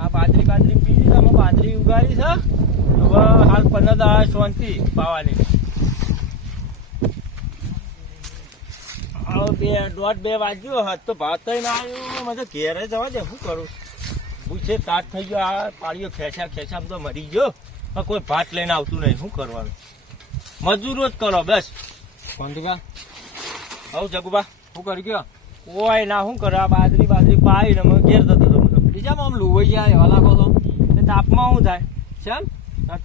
આ બાજરી પી લીધી, બાજરી ઉગાડી છે. હવે હાલ 15 દાડા શાંતિ પાવાની. દોઢ બે વાગ્યો હાથ તો ભાત ના આવ્યું. મને ઘેરે જવા દે, શું કરું? પૂછે તાટ થઈ ગયો. આ પાડીઓ ખેંચા તો મરી ગયો. કોઈ ભાત લઈને આવતું નહીં, શું કરવાનું? મજૂરો જ કરો બસ. કોંતીબા હવ જગુબા શું કરી ગયો? કોઈ ના શું કરે? આ બાજરી પાઈ ને ઘેર જતો હતો. બીજામાં આમ લુવાઈ જાય એવા લાગો તો. તાપમાં શું થાય છે?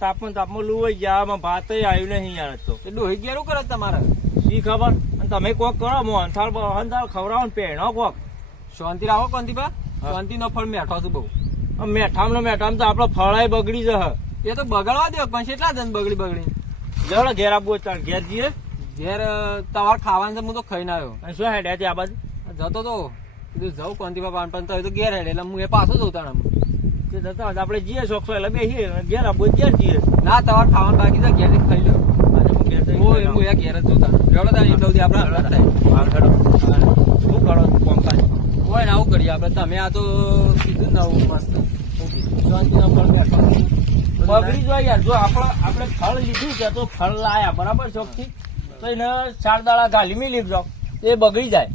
તાપમાં લુવાઈ જાય. આમાં ભાત આવ્યું નહીં યાર. તો એટલું હોય ગયા કરે તમારે શી ખબર? અને તમે કોક કરો મોહનથાળ ખવડાવો ને પહેણો કોક. શાંતિ રાખો કોંતીબા. શાંતિ નો ફળ મેઠો છું બહુ. મેઠામ તો આપડે ફળાય બગડી જશે. એ તો બગડવા દો પણ કેટલા દન બગડી જડો ઘેર આપવું. ઘેર જઈએ. ઘેર તમારે ખાવાનું હું તો ખાઈને આવ્યો. શું હેડે આ બાજુ જતો તો કીધું જવું કોંતીબા પાન તો ઘેર હેડે એટલે હું એ પાછો જઉં તાણ જતા આપડે જઈએ શોખ એટલે બેસીએ ઘેર આપવું ઘેર જઈએ. ના તમારે ખાવાનું બાકી છે ઘેર ખાઈ લો. ઘેર જ જોતા આપડે શું કરો કોમકાજ હોય ને આવું કરીએ આપડે. તમે આ તો કીધું ને આવું મસ્ત બગડી જાય યાર. જો આપડે ફળ લીધું છે તો ફળ લાયા બરાબર શોખથી તો એને 4 દાડા ગાલી મેલી જાવ એ બગડી જાય.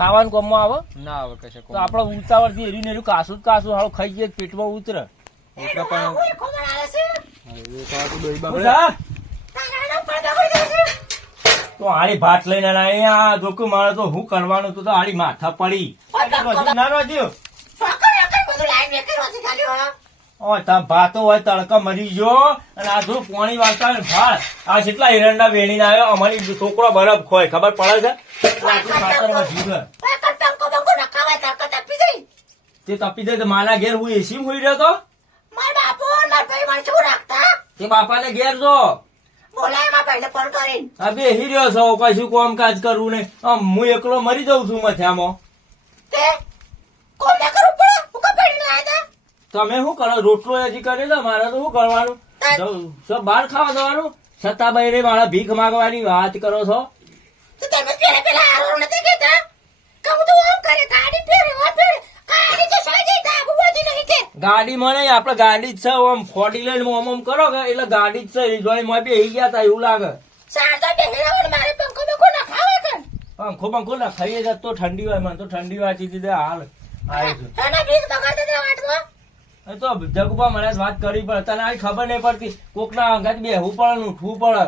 ખાવાનું કોમમાં આવે ના આવે કશે. તો આપડે ઉતાવળ થી એરી ને કાસું હાલ ખાઈ જઈએ પેટમાં ઉતરે. તો હારી ભાત લઈને અહીંયા જોકું મારે તો હું કરવાનું તો હારી માથા પડી ના રોજ્યો. ભાતો હોય તડકા મરી ગયો અને આ જો પાણી વાળતા ભાત આ કેટલા એરંડા વેણીને આવ્યો. અમારી છોકરો બરફ ખોય ખબર પડે છે. તે તપી જાય તો મારા ઘેર હું એસી હોઈ રહ્યો તો તે બાપાને ઘેર જો બેસી રહ્યો છો કશું કામકાજ કરવું નહીં. હું એકલો મરી જઉં છું મથામાં. તમે શું કરો? રોટલો હજી કરી દો. મારે તો શું કરવાનું? બહાર ખાવા જવાનું છતાં ભાઈ મારા ભીખ માંગવાની વાત કરો છો. ગાડી માં નહીં આપડે ગાડી જ છે. આમ ફોડી લઈને ઓમ કરો કે એટલે ગાડી જ છે. જોઈ બેસી ગયા તા એવું લાગે. પંખો ના ખાઈએ જ તો ઠંડી હોય. મને તો ઠંડી વાંચી દીધે હાલ આવે છે. તો જગુબા મને વાત કરવી પડે. તને આ ખબર નહીં પડતી. કોક ના અંગાત બેહવું પડે ઉઠવું પડે.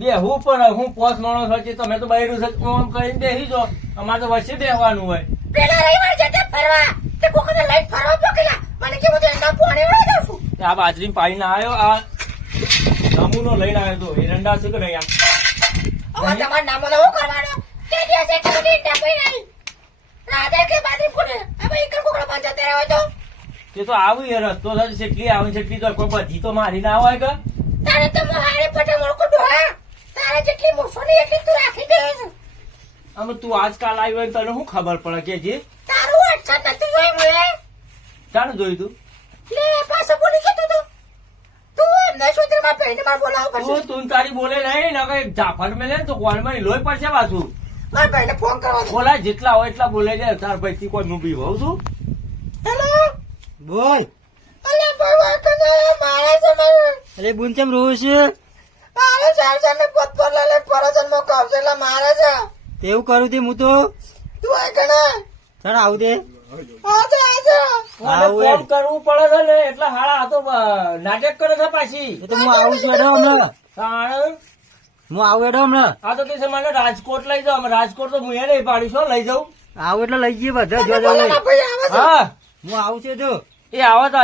બેહવું પડે. હું 5 માણસ હોય તમે તો બહેરું છે આમ કરીને બેસી જો. અમારે તો વચ્ચે બેસવાનું હોય. આ બાજરી પાણી ના આવ્યો. આ નમૂનો લઈને આવ્યો તો એરંડા છે કે નહીં? તે તો આવું રસ્તો જેટલી આવે જેટલી તો કોઈ બધી તો મારી ના હોય કે તું આજકાલ આવ્યો તને શું ખબર પડે કે જે ચાલો જોયું તું તું તારી બોલે નહીં ને જાફર મેલે તો કોલ માં લોહી પડશે પાછું. બોલા જેટલા હોય એટલા બોલે જાય. તાર ભાઈ કોઈ હું બી હોઉં છું. બોલ અરે બુનચમ રોવું છે. તેવું કરું તે હું તો આવું દે કરવું પડે છે ને એટલે હાડા આ તો નાટક કરે છે પાછી. હું આવું છું હમણાં. હું આવું એડો હમણાં. હા તો તે મને રાજકોટ લઈ જાવ. રાજકોટ તો હું એ નહીં પાડીશું. લઈ જાઉં આવું એટલે લઈ જઈએ બધા. હા હું આવું છું. જો એ આવો તો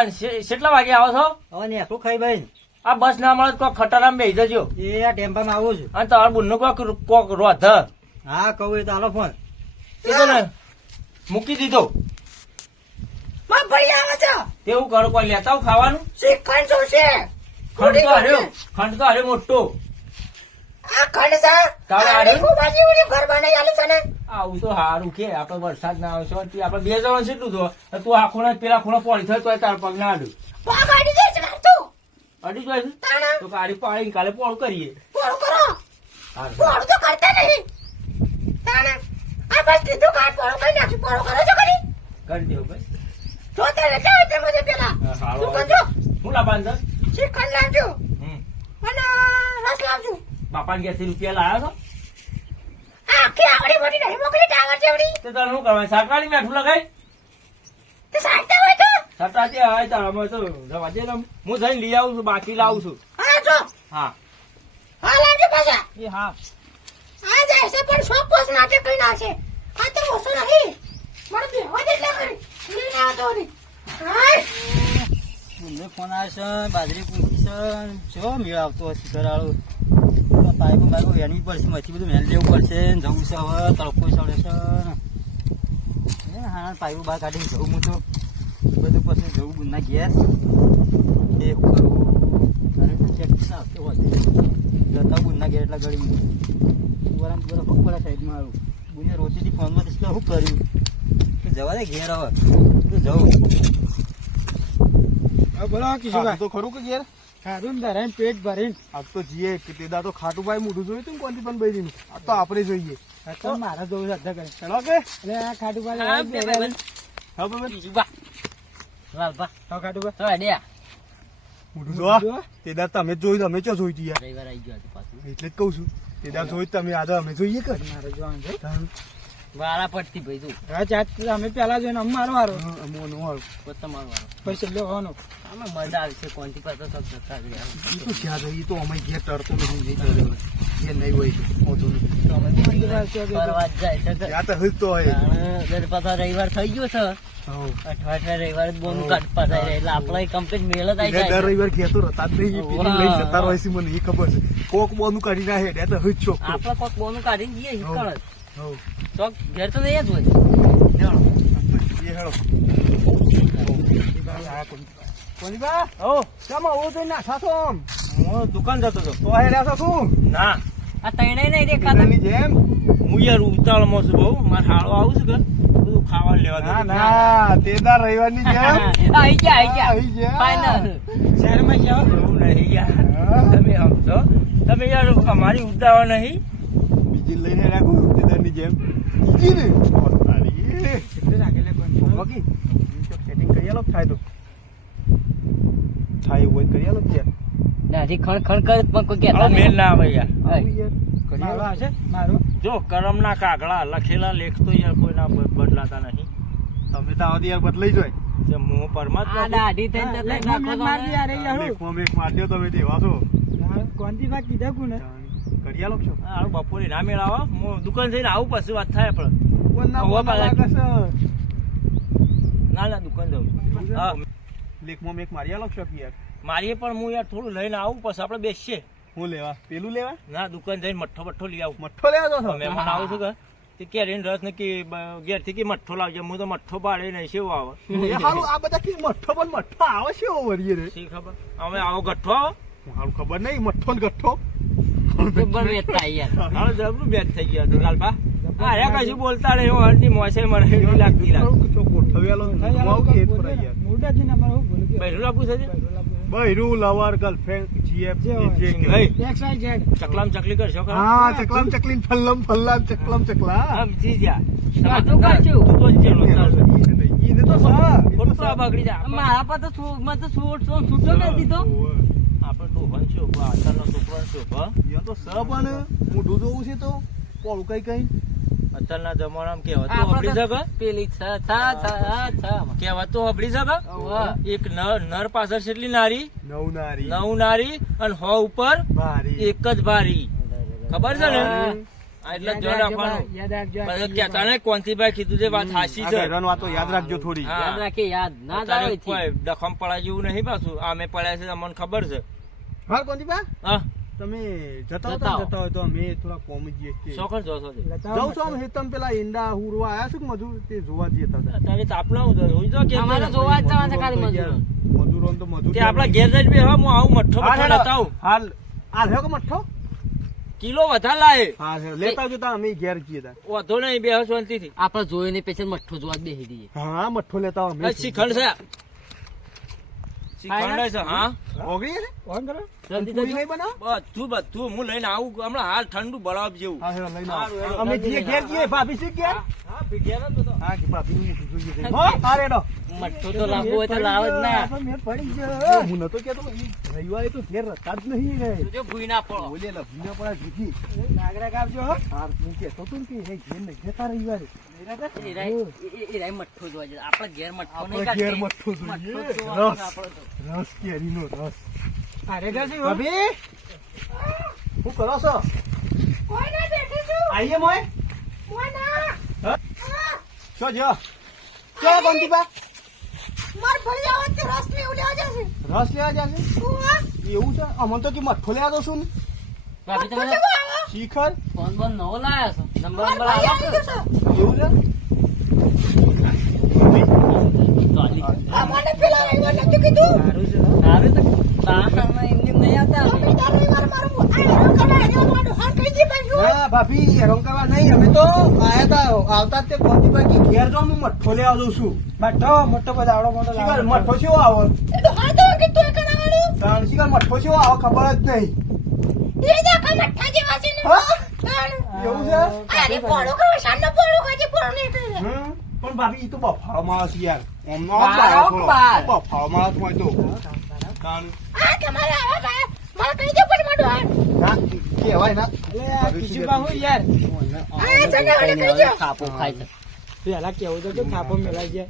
કેટલા વાગે આવો છો? હવે નેકરું ખાઈ ભાઈ. આ બસ ના મળે તો ખટારામ બેસી જજો. એ આ ટેમ્પામાં આવું છું. અને તમારા બુન નો કોક રોધ. હા કહું એ તો હાલો ફોન એ તો ને મૂકી દીધો. તેવું કરો કોઈ લેતા આવું ખાવાનું. ખંડ તો હારે મોટો. આવું તો સારું કે આપડે વરસાદ ના આવે આપડે 2 જણા કેટલું તો તું આ ખૂણા પેલા ખૂણા પાણી થાય તો તાર પગ ના આડું અડી જાય તો ગાડી પાણી કાલે પોળ કરીએ. પોળું તો કરતા નહીં. બસ કીધું કાઢ પોળો કરી નાખ્યું. પોળો કરો છો કરી કરી દેવું ભાઈ. તો તારે જાવ તે મને પેલા હાલો. તું કરજો હું લાવવાનું છે? શ્રીખંડ લાવજો હમ. અને રસ લાવજો બાપાને ઘેરથી રૂપિયા લાવ્યો છો? આ આખી આવડી મોટી નહીં મોકલી ટાવર જેવડી તો તારે શું કરવાનું? સાકરાની મેઠું લગાઈ? તે સાચતા હોય તો સટાતી હવે તારે અમે તો જવા દે ને. હું જઈને લઈ આવું છું, બાકી લાવું છું. હા જો હા હા લાવજો પાછા એ હા. આ જાય છે પણ ચોક્કસ નાટક કરી નાખશે આ તો ઓછો નહીં મને બેહવા દે એટલે કરી લઈને આવતો નહીં હાય મને ફોન આવે છે બાજરી પૂછી છે જો મેળ આવતો હશે કરાળો પાઇપ મારું વેણવી પડશે મથી બધું વેણ લેવું પડશે ને જવું છે હવે તડકો ચડે છે હા પાઇપ બહાર કાઢીને જવું હું તો બધું પછી જવું બુનના ગેસ એ શું કરવું અરે ચેક આવતો હોય જતા બુનના ગેસ એટલા ગળી બરાબર બરાબર ખૂબ બડા સાઈડમાં આવ્યું બુને રોટીથી ફોનમાં શું કર્યું જવા દે ઘેર હવે તો જવું બોલો કિશોરભાઈ તો ખરું કે ઘેર ખાધું ને ધરાઈને પેટ ભરીને આજ તો જીએ કે તે દા તો ખાટું ભાઈ મોઢું જોયું તું કોનથી પણ બૈરીનું આ તો આપણે જોઈએ તો મારા જોવું છે અડધા કરે ચલો કે એટલે આ ખાટું હા, પાડે બે ભાઈ. હા ભાઈ બીજું બા. લાલભા. હા ખાટું પાડે તો અડ્યા. મોઢું જોવા તે દા તમે જ જોયું તમે ચો જોઈ તી યાર રવિવાર આવી ગયો આજે પાછું. એટલે જ કહું છું તે દા જોઈ તમે આજે અમે જોઈએ કે મારે જોવાનું છે વારા પડતી ભાઈ તું. હા જાત અમે પેલા જોઈને અમે મારો વારો અમોનો હાલ પોત તમારો વારો. પૈસા લો હોવાનો આમે મજા આવશે કોનથી પાછો સબ જતા રહ્યા. ઈ તો ક્યાં જઈએ તો અમે ઘેર તરતો નથી જઈ તરે ઘેર નહીં હોય તો ઓછું નથી ફરવા જ જાય છે કે. ત્યાં તો હજ તો હોય દર પાછા રવિવાર થઈ ગયો છે. હઉ. અઠવાડિયે રવિવાર જ બોનું કાઢ પાછા રહે. એટલે આપણે કમ્પ્લીટ મેળ જ આવી દર જાય. રવિવાર કહેતો રહેતા જ નહીં પેલી લઈ જતા રહે છે મને એ ખબર છે કોક બોનું કાઢી નાખે ત્યાં તો હજ ચોખ્ખો આપણે કોક બોનું કાઢીને જઈએ હિકળ જ. હઉ. ચોક ઘેર તો નહીં જ હોય. ચાલો. એ હેળો. કોની બા ઓ કેમ આવું તો નાખા તો આમ હું દુકાન જતો હતો. તો હેડ્યા છો શું ના આ તૈણે નહીં દેખાતા એની જેમ હું યાર ઉતાળમાં છું બહુ. મારે હાળો આવું છે કે બધું ખાવાનું લેવા ના જતો. ના તે તાર રવિવારની જેમ આઈ ગયા આવી ગયા. ફાઈનલ શહેરમાં જાઓ એવું નહીં યાર. હા. તમે સમજો. તમે યાર અમારી ઉતાવળ નહીં. બીજી લઈને રાખું તે તારની જેમ બીજી ને તારી એટલે રાખેલા કોઈ બાકી સેટિંગ કરી આલો થાય તો થાય એવું હોય તો કરી આલો યાર દાઢી ખણ ખણ કરે પણ કોઈ કહેતા આવો મેલ ના આવે યાર. આવું યાર કરી મારો આલો આવશે મારો જો કરમના કાગડા લખેલા લેખ તો યાર કોઈના બદલાતા નહીં. તમે તો આવતી યાર બદલાઈ જોય જે હું પરમાત્મા આ છું. દાઢી થઈને જતા લેખમાં મેં મારી દી યાર યાર લેખમાં મેં એક માર્યો તમે તેવા છો કોનથી વાત કીધા કોને કરી આલો છો હા, હારું બપોરે ના મેળ આવો. હું દુકાન જઈને આવું પછી વાત થાય આપણે. કોણ ના હોવા બોલા પાછા. લાગે છે ના ના દુકાન જાઉં છું. હા લેખમાં મેં એક મારી આલો છો કે યાર મારીએ પણ હું યાર થોડું લઈને આવું પછી આપણે બેસીએ. હું લેવા પેલું લેવા ના દુકાન જઈને મઠ્ઠો બઠ્ઠો લઈ આવું. મઠ્ઠો લેવા દો છો મહેમાન આવું છું કે તે કેરીનો રસ ને કે ઘેરથી કે મઠ્ઠો લાવજે. હું તો મઠ્ઠો પાડે નહીં સેવો આવે. એ હાલું આ બધા કે મઠ્ઠો પણ મઠ્ઠો આવે છે એવો વળીએ રે શી ખબર હવે આવો ગઠ્ઠો આવે. હાલું ખબર નહીં મઠ્ઠો ને ગઠ્ઠો જબર વેચતા યાર હાલો જબરું બેટ થઈ ગયા તો લાલભા. હા રે કશું બોલતા નહીં. હું હળદી મોસે મને એવી લાગતી લાગે. ગોઠવેલો આવું કે એક પર યાર મોટા જ ને અમારે હું બોલું કે બહેરું લાગવું છે જે? બૈરું લવર ગર્લફ્રેન્ડ જીએફ જે હોય. નહીં. એક્સ વાય ઝેડ ચકલામ ચકલી કરશો ખરા? હા ચકલામ ચકલીન ફલ્લમ ફલ્લામ ચકલામ ચકલા આમ જી જા. આ તો કરશું. તું તો જ જેલો તાર. ઈને તો સા ખોટું આ બગડી જા. મારા પર તો મેં તો છૂટો કરી દીધો આપણે ડોહન છે ઉભા, અત્યારનો છોકરો છે ઉભા. યો તો સ પણ મોઢું જોવું છે તો પોળું કઈ કઈ અત્યારના જમાનામાં કહેવત તો આપણે હબળી તો શકે. પેલી છ કહેવત તો હબળી શકે. વાહ. એક નર પાછળ કેટલી નારી? નવનારી 9 નારી અને 100 ઉપર ભારી એક જ બારી. ખબર છે ને? હા. આ એટલે જ જોર રાખવાનું. યાદ રાખજો બધા કહેતા ને કોંતીભાઈ કીધું છે વાત હાચી આ છે. ગહેરાન વાતો યાદ રાખજો થોડી હા. યાદ રાખી યાદ ના અત્યારે જાવ કોઈ દખમ પડા જેવું નહીં પાછું. અમે પડ્યા છે અમને ખબર છે. હા કોંતીબા હા તમે જતા જતા હો. હોય તો અમે થોડા કોમ જઈએ છીએ શોખર જોશો છે. જાઉં છો આમ હેતમ પેલા ઈંડા હુરવા આયા છું કે મજૂર તે જોવા જઈએ હતા અત્યારે તાપના હું જોઈ જો કે અમારે જોવા જ જવા છે ખાલી મજૂરો મજૂરો તો મજૂર તે આપણા ઘેર જઈને બે હું આવું મઠ્ઠો હાલ બઠ્ઠો લેતા આવું. હાલ હાલ હે કે મઠ્ઠો કિલો વધારે લાય. હા છે લેતા આવજો તા અમે ઘેર જઈએ તા વધો નહીં બે શાંતિથી. આપણે જોઈને પેશન મઠ્ઠો જોવા જ બેસી દઈએ હા મઠ્ઠો લેતા આવો અમે આ શ્રીખંડ છે. શીખવાડે છે હા ઓગળી છે? ફોન કરો અને પૂરી નહીં બનાવો? બધું હું લઈને આવું હમણાં હાલ ઠંડુ બળાવ જેવું હા, હેલો, લઈને આવો. સારું, હેલો. અમે જઈએ ઘેર જઈએ. ભાભી શું ઘેર? હા ભીગ્યા નતો તો. હા, કે ભાભી હું જોઈએ છે. હો, હા, રેડો. મઠ્ઠો તો લાવવો હોય તો લાવ જ ના આપણે મેળ પડી ગયો. હું નતો કહેતો, રવિવારે તો ઘેર હતા જ નહીં રે. જો ભૂઈ ના પડો બોલે લભીના પડા જીતી. નાગરા કાપજો હો. હા, હું કહેતો હતો ને કે એ ઘેર નહીં જતા રવિવારે. એ મઠ્ઠો જોવા જાય આપણે ઘેર મઠ્ઠો નહીં આપણે ઘેર કાઢીએ. મઠ્ઠો જોઈએ. મઠ્ઠો જોવાનો રસ. આપણો તો. રસ કેરીનો રસ. અરે જશે હો. ભાભી શું કરો છો? કોઈ ના બેઠી છું આઈએ મોય. કોઈ ના હા? હા, શું જો? ક્યાં કોંતીબા? માર ભાઈ આવે તે રસ ને એવું લેવા જશે રસ લેવા જશે? ઓવા એવું છે? અમને તો કે મઠ્ઠો લેવા દો છું ને. ભાભી તમે પછી કોઈ આવે શિખર ફોન બોન નવો લાયા છો નંબર માર નંબર ભાઈ આવો આવી જશે એવું છે? આ મને પેલા રવિવાર નતું કીધું આવે તો તાણા એમની નહીં આવતા તમે તાર રવિવાર મારું આ હેરો કરવા આવ્યો મારું હાર કહી દે ભાઈ ના ભાભી હેરાન કરવા નહીં. અમે તો આયા તા આવતા જ તે કોંતીબા કે ઘેર જો હું મઠ્ઠો લેવા દઉં છું. મઠ્ઠો મોટો બધો આવડો મોટો શિખર લાવો. મઠ્ઠો કેવો આવો? એ તો હા તો કીધું એ કરાવવાનું કારણ શિખર મઠ્ઠો કેવો આવો ખબર જ નહીં. એ જા મઠ્ઠા જેવા છે ને હા? તાણ. એવું છે? અરે પોળો કરો સાનો પોળો કાજે પોળો નહીં કરે હમ. પણ ભાભી ઈ તો બફાળો માણસ યાર. એમનો બાર બાર. બફાળો માણસ હોય તો. કારણ આ તમારે આવા ભાઈ મારે કહી દે પણ મારું હાર ના કહેવાય ના. એટલે આ ખીચુબા હું યાર આ જનાવડે કહી દે થાપો ખાય છે પેલા કેવું તો કે થાપો મેળાઈ જાય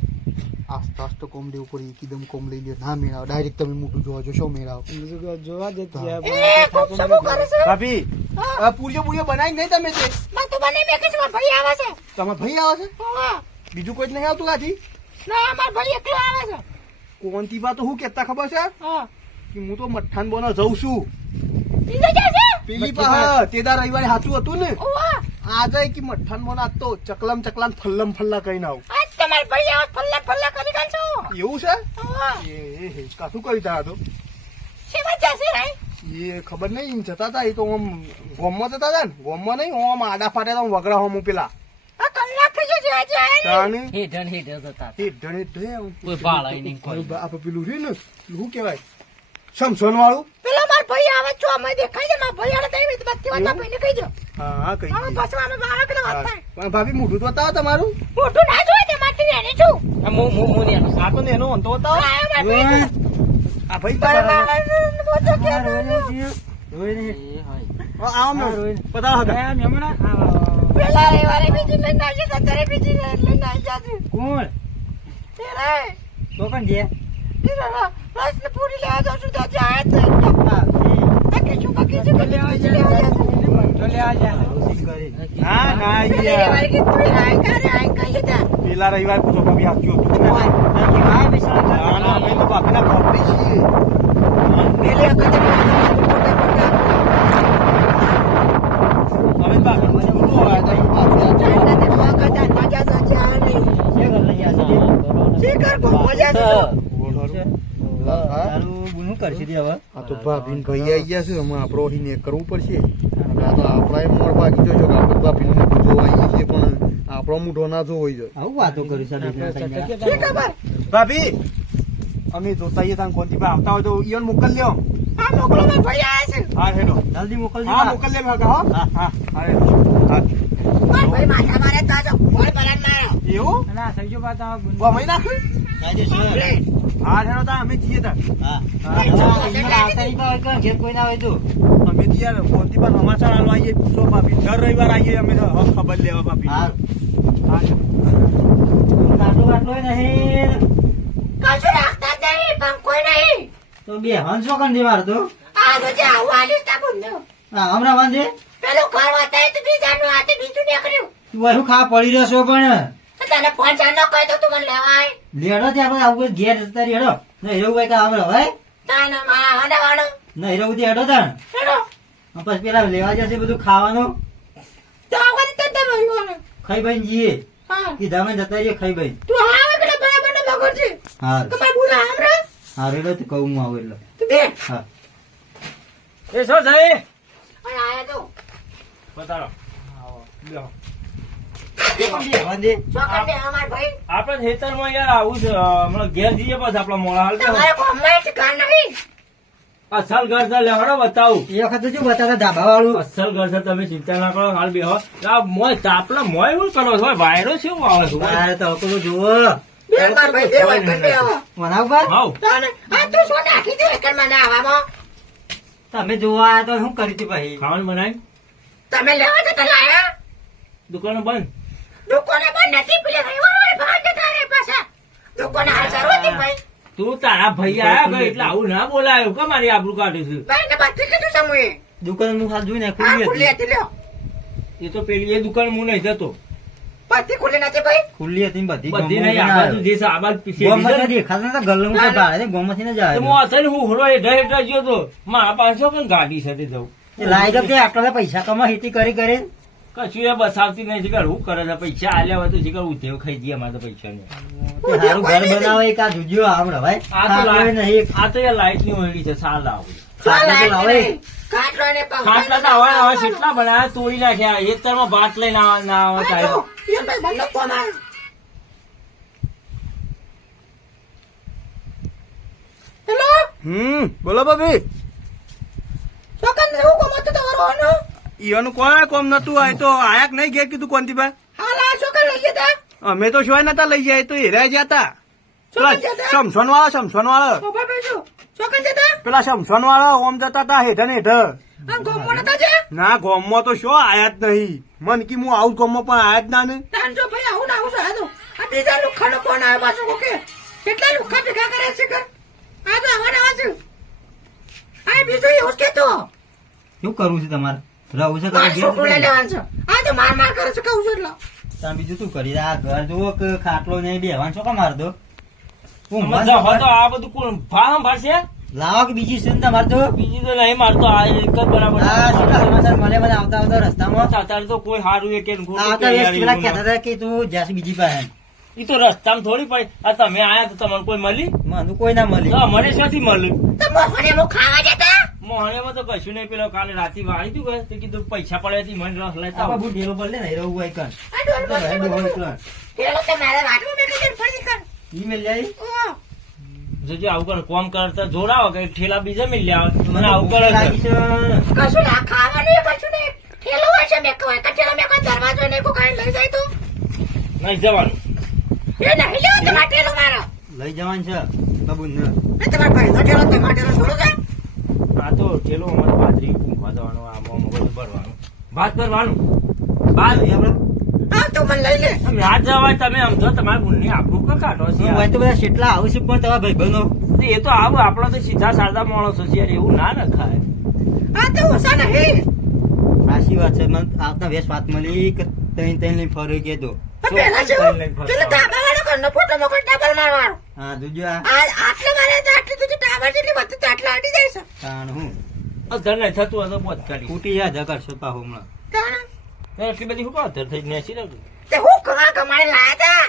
આસ્તે આસ્તે કોમ દેવું પડે. એકદમ કોમ લઈ લ્યો. ના મેળાવ. ડાયરેક્ટ તમે મોટું જોવા જો શું મેળાવ. બીજું કે જોવા જ એ ખૂબ સબો કરે છે ભાભી હા પૂરીઓ પૂરીઓ બનાવી નહીં તમે તે? મને તો બને મેં કે મારા ભાઈ આવે છે તમારા ભાઈ આવે છે? હા બીજું કોઈ જ નહીં આવતું આથી? ના મારા ભાઈ એકલો આવે છે કોંતીબા તો હું કહેતા ખબર છે હા કે હું તો મઠ્ઠાન બોના જઉં છું. બીજે જશે પેલી પા તેદા રવિવારે સાચું હતું ને ઓવા આજે કે મઠ્ઠાન બોના આજ તો ચકલમ ચકલાન ફલ્લમ ફલ્લા કહીને આવું. આજ તમારા ભાઈ આવે ફલ્લા ફલ્લા કરી કાઢશો એવું છે? ઓવા એ કાઠું કરી તા તો શેમાં જશે રે એ ખબર નહીં જતા હતા. એ તો આમ ગોમમાં જતા હતા ને. ગોમમાં નહીં આમ આડા ફાટે તો વગડા હોમ પેલા આ કલાક થઈ ગયો છે આજે આયા તાણે હેઠળ જતા એ ઢણે ઢે આમ કોઈ ભાળે નહીં કોઈ આપણે પેલું રહ્યું ને શું કહેવાય સમસોન વાળું. પેલો માર ભાઈ આવે છો અમે દેખાય છે માર ભાઈ આને તઈ બત્તી વાતા ભાઈને કહી દો હા હા કહી હવે દઈએ. પાછો અમે બાળક ને વાત હા. થાય પણ ભાભી મોઢું તો બતાવો તમારું. મોટું ના જોઈ તે માટી ને છું મો ને આનો આ તો એનો અંતો બતાવો. આયો માર ભાઈ આ ભાઈ બાર તમારા. બાર મોટો કે એ હોય આવો મેં બતાવો હતા. એ મેમણા પેલા રવિવારે બીજી લઈને આવી જતા ત્યારે બીજી લઈને આવી જતી કોણ તે રે તો પણ જે તે રસ ને પૂરી લેવા જાઉં છું તો આજે આયા જ નહીં કે શું બાકી છે કે લેવા જાય મઠ્ઠો લેવા જાય ના ના યાર રવિવારે કે પૂરી આય કરે આય કહી દે પેલા રવિવારે પૂછો ભાભી હાચું હતું. ના ના અમે તો બાપના ખોપડી છીએ. પેલે કદે અમે બાપના મને ઊંધું આવ્યા હતા. જાનને તે મગજ તાજા સાચા આ નહીં શીકર કો મજા છે આ તો ભાભીને ભાઈ આવી ગયા છે. અમે આપણો અહીં ને કરવું પડશે. આ તો આપણા એ મોર બાકી જોજો કે આપણે ભાભીને મોઢું જોવા આવીએ છીએ પણ આપણો મોઢો ના જોવો જોઈએ. શી ખબર ભાભી અમે જોતા આવીએ ત્યાં કોંતી આવતા હોય તો ઈવન મોકલ લ્યો. આ મોકલો માર ભાઈ આયા છે હા હેડો જલ્દી મોકલજો હા મોકલ લે ભાગા હો. હા હા હા માર ભાઈ માથા મારે તાજો બોલ બરાન મારો એવું અને આ સહીજો પાછા ગમાઈ નાખ્યું. હા હેડો તા અમે જઈએ તા. અમે તો યાર કોંતી પર સમાચાર આલવા આવીએ. પૂછો ભાભી દર રવિવાર આવીએ અમે તો ખબર લેવા ભાભી. હા કશું રાખતા જ નહીં પણ કોઈ નહીં તો બે હંસો કન દેવાર તો આ તો જે આવું આલ્યું તા બુંદો હમણાં વાંધે પેલું ઘર વાતાય તો બીજાનું હાથે બીજું નીકળ્યું તું એવું ખા પડી રહેશો પણ તો તને ફોન ચાર કહી દો તું મને લેવા આય લેડો ત્યાં આપણે આવું ઘેર જતા રેડો ને એવું કઈ કામ હવે તાને માં હડાવાણો ને હીરો બધી હેડો તાણ હેડો પછી પેલા લેવા જશે બધું ખાવાનું તો આવવાની તને ભાઈ ખાઈ ભાઈ જીએ હા કીધા મેં જતા રહીએ ખાઈ ભાઈ તું આવે કે બરાબર ને મગર છે હા કે ભાઈ બોલા આમરે હા રેડો તો કહું હું આવું એટલે તું બે હા એ શું થાય અને આયા તો બતાડો વાંધે ચોકડ દે અમાર ભાઈ આપણે બસ ખેતરમાં યાર આવું છે હમણાં ઘેર જઈએ બસ આપડા મોડા હાલ તો. તમારે ગામમાં એક ઘર નહીં. અસલ ઘર છે લેવડો બતાવું. એ વખત તો શું બતાતા ધાબા વાળું અસલ ઘર છે તમે ચિંતા ના કરો હાલ બેહો. આ મોય તાપલા મોય એવું કરો છો વાયરો છે એવું આવે છે. તારે તો પેલું જુઓ બે માર ભાઈ બે વખત બે આવો. વનાવ પર હાવ તાને આ તું શું નાખી દે એકરમાં ના આવવામાં? તમે જોવા આવ્યા તો શું કર્યું તું પછી ખાવાનું બનાવી તમે લેવા જતા લાયા? દુકાનો બંધ. દુકાને બંધ નથી, પેલે રવિવારે ભાગ જતા રે પાછા. દુકાને હાજર હતી ભાઈ. તું તારા ભાઈ આયા ગયો એટલે આવું ના બોલાયો કે મારી આબરૂ કાઢી છે. ભાઈને બધી કીધું સમૂહે. દુકાન હું હાલ જોઈને હા, ખુલ્લી ખુલ્લી હતી હતી લ્યો. એ તો પેલી એ દુકાન હું નહીં જતો. બધી ખુલ્લી નથી ભાઈ. ખુલ્લી હતી ને બધી બધી નહીં આ બાજુ જે છે આ બાજુ પીછે ગોમમાંથી દેખાતા નતા ગલ્લો માં ભાડે ગોમમાંથી ને તો જાય હું અસલ હું હળો હેઠા હેઠા ગયો તો મારા પાસે પણ ગાડી સાથે જવું લાયક તે આટલા પૈસા કમા હેતી કરી કરે કશું એ બસાવતી નહીં શીખર હું કરે છે પૈસા આલ્યા હોય તો શીખર ઉધેવ ખાઈ જઈએ અમારે તો પૈસા નહીં સારું ઘર બનાવે એક આ જોજો આવડે ભાઈ આ તો ખાટલો નહીં આ તો યાર લાઈટ ની ઓળી છે સાલ આવું ખાટલો તો લાવે. ખાટલો ને પંખા ખાટલા તો હવે હવે કેટલા બનાવ્યા તોડી નાખ્યા ખેતરમાં ભાત લઈને ના આવે આ તારે જો, એ ભાઈ બંને કોણ આવ્યો? હેલો, બોલો ભાભી છોકરાને એવું કોમ હતું તમારો હોનો? ઈવાનું કોઈ કોમ નતું આ તો આયાક નહીં ઘેર કીધું કોનથી ભાઈ હાલ આ છોકરા લઈ જતા. અમે તો શોય નતા લઈ જાય તો હેરાય જતા છોકરા જતા. સમસોન વાળા ઉભા બેસો. છોકરા જતા. પેલા સમસોન વાળા ઓમ જતા તા હેઠ ને હેઠ આમ ગામમાં નતા છે? ના ગોમમાં તો શું આયા જ નહીં મન કી હું આવું ગોમમાં પણ આયા જ ના ને તાંજો ભાઈ આવું ને આવું છે. આ તો આ બીજા લુખાનો કોણ આવ્યો પાછો કોકે? કેટલા લુખા ભેગા કરે છે ઘર? આ તો આવવાના આવે છે. આ બીજું એવું જ કહેતો. શું કરવું છે તમારે રહું છે માર છોકરું લઈ લેવાનું છે. આ તો માર માર કરે છે કહું છું એટલે. તમે બીજું શું કરી આ ઘર જુઓ કે ખાટલો નહીં બેહવાનું છો કા માર દો મજા હોય તો આ બધું કોણ ભામ ભરશે લાવો કે બીજી શું તમારે તો બીજી તો નહીં મારતો આ એક જ બરાબર આ શું સમાચાર મળે મને આવતા આવતા રસ્તામાં તારે તો કોઈ સારું એ કે ખોટું આવતા કે વેસ્ટ પેલા યાર કહેતા હતા કે તું જાસી બીજી પાસે ઈ તો રસ્તામાં થોડી પડી આ તમે આયા તો તમને કોઈ મળી મને કોઈ ના મળી તો મને શોથી મળ્યું તો મોહને હું ખાવા જતા. મોહણેમાં તો કશું નહીં પેલો કાલે રાતે વાળી તું ગયો કીધું પૈસા પડે હતી મને રસ લેતા આ આવો. બાબુ ઢેલો પર લે ને રહું હોય કણ આ ડોલ પેલો તો મારા વાટમાં બેઠો છે ફરી કર. ઈ મેલ જાય ઓ, જોજે આવું કરે કોમ કરતા જોડાવો કે ઠેલા બીજા મિલ લ્યા મને આવું કરે છે. લાગી છે કશું ના ખાવાનું એ કશું નહીં. ઠેલો હોય છે મેં કહ્યું ઠેલો મેં કોઈ દરવાજો નહીં કોઈ કાંઈ લઈ જાય તો નહીં જવાનું એ નહીં લેવો તમારો ઠેલો મારો. લઈ જવાનું છે બાબુ ને એ તમારા ભાઈનો ઠેલો તમારો ઠેલો છોડો છે. આ તો ઠેલો અમારે બાજરી ઊંઘવા જવાનું આમાં બધું ભરવાનું ભાત ભરવાનું ભાત લઈ આપણે હા તો મને લઈ લે. તમે હાથ જવાય તમે આમ જો તમારે બુનની આપણું ક કાઢો છે હોય યાર. તો બધા કેટલા આવશે પણ તમારા ભાઈબંધો એ તો આવું આપડે તો સીધા સાદા માણસો છે યાર એવું ના નખાય આ તો ઓછા નહીં. સાચી વાત છે મને આવતા વેસ વાત મળી કે તૈન તૈન લઈને ફરી કહેતો આ પેલા છે પેલો ટાબાવાળો ઘરનો ફોટો મોકલ ટાબર મારવાનો. હા જોજો આ આ આટલે મારે તો આટલી તુજી ટાબર જેટલી વધતી તો આટલા અડી જાય છે. તાણ હું અધર નહીં થતું હોય તો બોધ કરી ફૂટી જાય જગર છો પાહો હમણાં તાણે. એટલી બધી શું કહો અધર થઈ નેસી રહ્યું તે હું કમા કમાડે લાયા તા.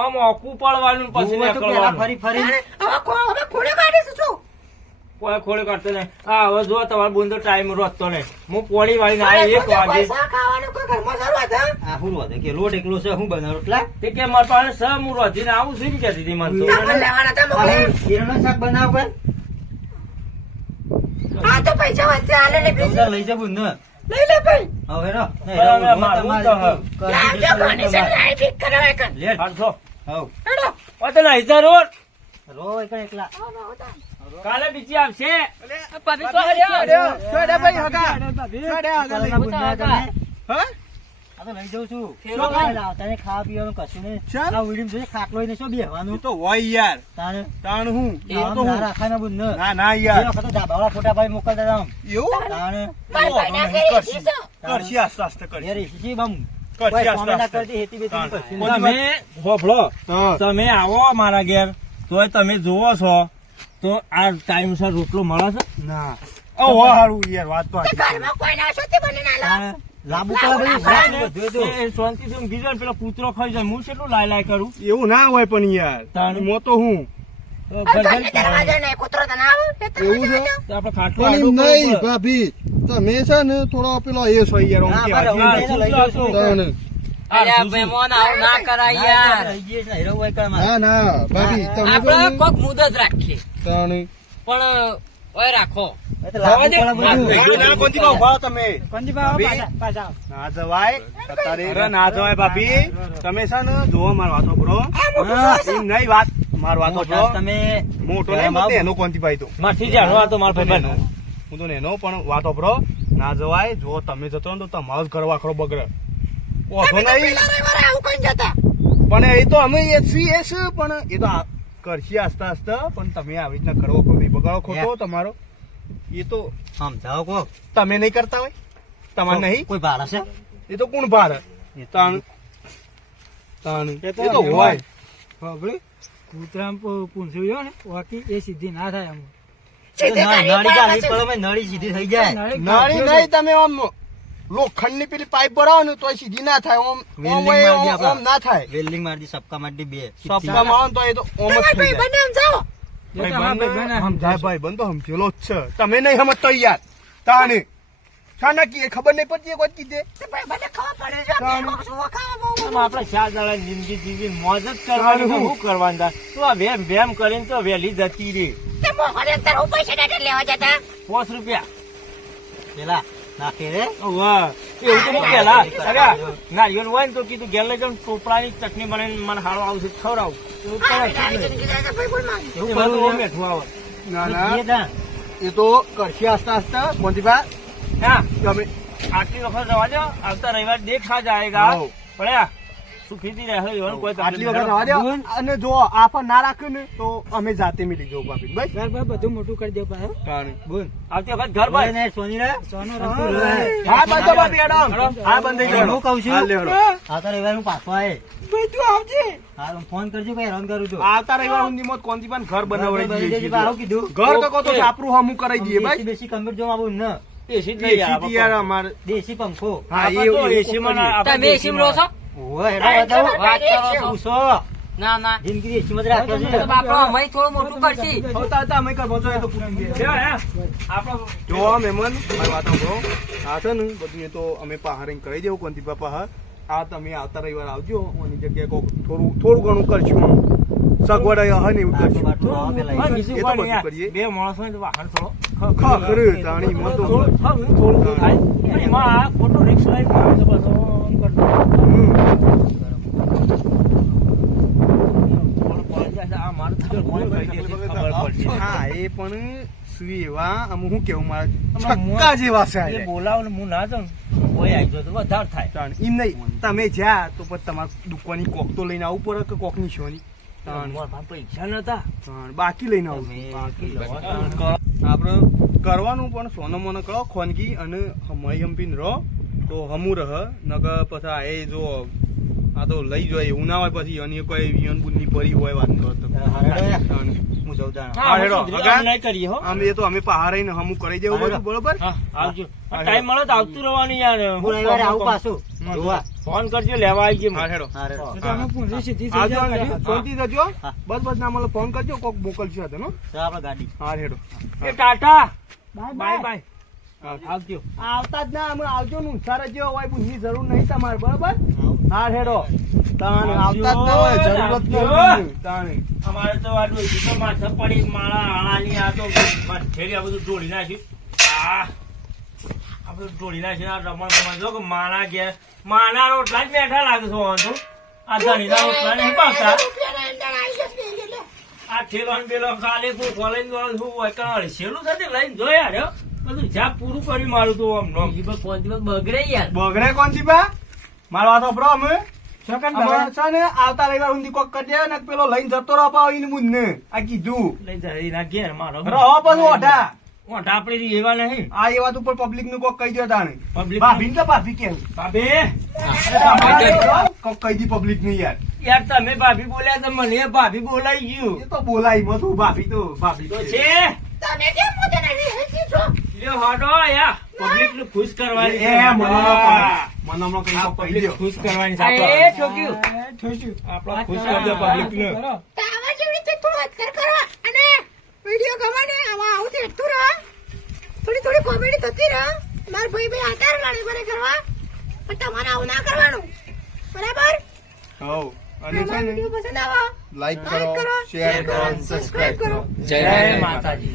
આમ ઓકું પડવાનું ને પછી જોવો તો પેલા નીકળવાનું. ફરી ફરી તાણે. હવે ખોડે કાઢીશું શું? કોઈ ખોળે કાઢતો નહીં હા હવે જો તમારો બોંધો ટાઈમ રોતતો નહીં હું પોળી વાળીને આવી 1 વાગે પૈસા ખાવાનું કોઈ ઘરમાં જરૂર હતા? આ હું રોધે કે લોટ એકલો છે હું બનાવું એટલા તે કે મારા પાસે સ હું રોધીને આવું છું ને કહેતી હતી મને તો ટાબર લેવાના હતા આ મોકલે. હું જીરાનું શાક બનાવ કે આ તો પૈસા વચ્ચે આલે ને બીજું. ઉધાર લઈ જવું ને લઈ લે ભાઈ. હવે રો હવે મારું તો હવે. લાવજો ફર્નિચર લાઈ ઠીક કરાવે કર. લેટ હાલશો હવ હેડો. ઓ તો નહીં જરૂર રો એકલા એકલા કાલે બીજી આવશે આ તો લઈ જાઉં છું તને ખાવા પીવાનું કશું નહીં ચાલ. આ વીડીમ જોઈએ ખાટલો ને શું બેહવાનું તો હોય યાર તાણે તાણ હું આમ ના રાખવાના બુન ને ના ના એ યાર વખતે ધાબાવાળા ફોટા ભાઈ મોકલતા હતા આમ. એવું તાણે ભાઈ ભાઈના ઘરે એસી છે. કરશી આસ્તે આસ્તે યાર કરશી એ શીશી બમ કરશી કોઈ આસ્તે કોમે ના આસ્તે કરતી હેતી બેતી તાણ. કશું નહીં. તમે હોભળો હા. તમે આવો મારા ઘેર તોય તમે જોવો છો તો આ ટાઈમસર રોટલો મળે છે ના ઓ હારું યાર વાત તો તે સાચી. ઘરમાં કોઈ ના હશે તે બને ના લાવ. તાણે લાંબુ પેલા બધું બધું હતું. એ શાંતિથી ઊંઘી જાય ને પેલો કૂતરો ખાઈ જાય હું કેટલું લાય લાય કરું એવું ના હોય પણ યાર તાણ. મો તો હું તો આ ઘર ઘરને ઘર દરવાજો નહીં, કૂતરો તો ના આવે. તે તો એવું છે? દરવાજો. તો આપણે ખાટલો પણ આડો એમ કરવો નહીં પડે. ભાભી તમે છે ને થોડો પેલો એ છો યાર આમ ના, કે મારે હાથી ઊંઘ શું લઈ શું જાઉં છું. તાણે. અલ્યા બેમોન આવું ના કરાય યાર. ના ના ભાભી તમે તો આપણે કોક મુદત રાખીએ તાણી. પણ ઓય રાખો. જવા દે. ના કોંતીબા ઉભા રહો તમે. કોંજીબા પાછા ના જવાય અરે ના જવાય ભાભી તમે છે ને જોવો મારો વાતો બરો એમ નહીં વાત મારો વાતો બરો તમે મોટો નહીં મત એનો કોંતીભાઈ તો માથી જાણો આ તો મારો ભાઈ હું તો એનો પણ વાતો બરો ના જવાય જો તમે જતો ને તો તમારો જ ઘર વાખરો બગડે ઓધો નહીં પેલા રવિવારે આવું કઈ જતા પણ એ તો અમે એ છીએ છે પણ એ તો કરશી આસ્તા આસ્તા પણ તમે આવી રીતના કરવો ખોટો બગાડો ખોટો તમારો એ તો સમજાવો કો તમે નહીં કરતા હોય તમારે નહીં કોઈ ભાડા છે એ તો કોણ ભાર તાણ તાણ એ તો હોય કૂતરામ પૂંછ્યું ને વાકી એ સીધી ના થાય આમ નળી ચાલી પડો મેં નળી સીધી થઈ જાય નાળી નહીં તમે આમ લોખંડ ની પેલી પાઇપ ભરાવો ને તો સીધી ના થાય ઓમ વેલ્ડિંગ મારી દે ઓમ ના થાય વેલ્ડિંગ મારી દી સપકા મારી દી બે સપકા મારો ને તો એ તો ઓમ જ થઈ જાય બંને આમ જાઓ સમજાય ભાઈ બંધો સમજેલો જ છે તમે નહીં સમજતો યાર તાને શાના કી ખબર નહીં પડતી કોઈ કીધે બંને ખબર પડે છે આપડે 4 દાડા જિંદગી જીવી મોજ જ કરવાની તો શું કરવાનું તા? તું આ વેમ વેમ કરીને તો વહેલી જતી રે. લેવા જતા 5 રૂપિયા. પેલા નાખે રે વાહ એવું તો હું પેલા અરે નારિયેળ હોય ને તો કીધું ઘેર લઈ જાઉં ટોપરાની ચટણી બનાવીને મને હારો આવશે ખવડાવું એવું કરે છે જ નહીં. એવું બધું બહુ મીઠું આવે. ના ના એ તો કરશી આસ્તા આસ્તા મોંતીબા હા તમે આટલી વખત રવા દો આવતા રવિવાર દેખા જાયગા હાઉ. પડ્યા સુખીથી રહે એવાનું કોઈ આટલી તકલીફ વખત નહીં. રવા દો અને જો આ પણ ના રાખ્યું ને તો અમે જાતે મિલી જવું ભાભી બસ બધું મોટું કરી દે પાછો તાણે. બોલ આવતી વખત ઘર બાર ને સોની રે સોનો રમતું રમતું રહે. રહે. હા બંધો ભાભી એડમ હા બંધ થઈ હું કહું છું. હાલ લે હેડો. આવતા રવિવાર હું પાછો આવે ભાઈ તું આવજે હા ફોન કરજો કઈ હેરાન કરું છું આવતા રવિવાર સુધી મોત કોંતીબાન ઘર બનાવડી દઈએ છીએ. બારું કીધું ઘર તો કહો તો છાપરું હમું કરાઈ દઈએ ભાઈ બેસી કમ્પ્યુટર જોવા આવું ને એસી જ લઈ એસી થી યાર અમારે દેશી પંખો હા આપણે તો એસીમાં ના- આપણે તમે એસીમ રહો છો? ઓય હેડો બતાવો વાત કરો છો. પૂછો ના ના જિંદગી દેશી માં રાખ્યો તો છે બાપડો અમે થોડું મોટું કરશી. આવતા હતા અમે કરવો જોઈએ તો પૂછી છે, દે હે? આપણો જો મહેમાન મારી વાત સાંભળો આ છે ને બધું એ તો અમે પહાડીને કરી દેવું કોંતીબા પહાડ આ તમે આવતા રવિવાર આવજો ઓની જગ્યાએ કોક થોડું ઘણું કરશું સગવડ હે ને એવું કરશું બાટલો આવો પેલા હા, એ બીજું તો કોઈ બધું નહીં યાર. કરીએ. બે માણસો હોય તો વાહન થોડો ખરું તાણી મો તો થોડું થાય પણ એમાં આ ખોટો રિસ્ક લઈને માણસો બધો આમ કરતો. થોડું પડી જાય છે, આ મારું તો કોણ કરી દેશે ખબર પડશે. હા એ પણ સુઈ એવા અમુક શું કેવું મારા છક્કા જેવા છે એ બોલાવો ને હું ના જાઉં ને, કોઈ આવી જાય તો વધારે થાય. તાણ. એમ નહીં તમે જ્યાં તો પછી તમારે દુકાનની કોક તો લઈને આવવું પડે કે કોકની શોની તાણ. મારા પાસે પૈસા નતા. તાણ. બાકી લઈને આવું આપડે કરવાનું પણ સોનો મોનો કરો ખોનગી અને હમઈ હંપીને રહો તો હમું રહ નકર પછી આ એ જો આ તો લઈ જાય એવું ના હોય પછી અને કોઈ વિયન બુનની પરી હોય વાત કરો તો તાણ. હું જઉં દાણા હા, હેડો, હું સુધરી હગા? આમ નહીં કરીએ હો. આમ એ તો અમે પહાડ રહીને હમું કરી દેવું બધું બરોબર હા, આવજો. ટાઈમ મળે તો આવતું રહેવાનું યાર. હું રવિવારે આવું પાછું જોવા ફોન કરજો લેવા આવી હા ગયો. હેડો હા રે એ તો અમે પૂંછી સીધી થઈ આવજો જાય અને કર્યું. શાંતિ રહેજો હા. બસ બસ ના મળે ફોન કરજો કોક મોકલશું હતો આપડે ગાડી હા હેડો એ tata bye bye bye bye. હા. આવજો. આવતા જ ના અમે આવજો નું સારા જેવો હોય બુનની જરૂર નહીં તમારે બરોબર હા હેડો તાણ આવતા જ ના હોય જરૂરત નહીં તાણે અમારે તો આ ડોશી તો માથે પડી માળા આણાની આ તો ઠેરી આ બધું ઢોળી નાખ્યું. આ બધું ઢોળી નાખ્યું. આ રમણ તમારે જો કે માના ઘેર માના રોટલા જ બેઠા લાગે છો વાંધો. આ ધણીના રોટલા નહીં પાકતા. આ ઠેલો ને પેલો ખાલી કોઈ કોલેજ વાળું શું હોય કાં છેલ્લું થતી લઈને જોયા રે બધું જાપ પૂરું કરી મારું તો આમ નો. બીજી પર 5 દિવસ બગડે યાર. બગડે કોણ થી બા મારો વાત સાંભળો અમે છોકરાને અમારે છે ને આવતા રવિવાર ઊંધી કોક કરી દે ને પેલો લઈને જતો રહો પાવ ઈને બુનને આ કીધું લઈ જાય એના ઘેર મારો રહો પછી ઓઢા ઓઢા આપણી એવા નહીં. આ એ વાત ઉપર પબ્લિક નું કોક કહી દો તાણે પબ્લિક ભાભી તો ભાભી કેવું ભાભી કોક કહી દી પબ્લિક ની યાર યાર તમે ભાભી બોલ્યા તો મને ભાભી બોલાઈ ગયું એ તો બોલાય મત ભાભી તો ભાભી તો તો છે તમે કેમ પોતાના વિશે છો? લ્યો હટો યા પબ્લિક ને ખુશ કરવાની છે. એ મનામાં કઈ આ કોક કહી પબ્લિક દો ખુશ કરવાની છે એ આપણે. ઠોક્યું. ઠોક્યું. આપણે ખુશ કરજો પબ્લિક ને. તો આવા જેવી રીતે થોડું અત્યાર કરવા અને વિડીયો ગમે ને આમાં આવું થતું રહે થોડી થોડી કોમેડી થતી રહે મારા ભાઈ આધાર લાડી બને કરવા પણ તમારે આવું ના કરવાનું બરાબર હવ અને છે અમારો ને વિડીયો પસંદ આવે લાઈક કરો શેર કરો સબસ્ક્રાઇબ કરો જય માતાજી.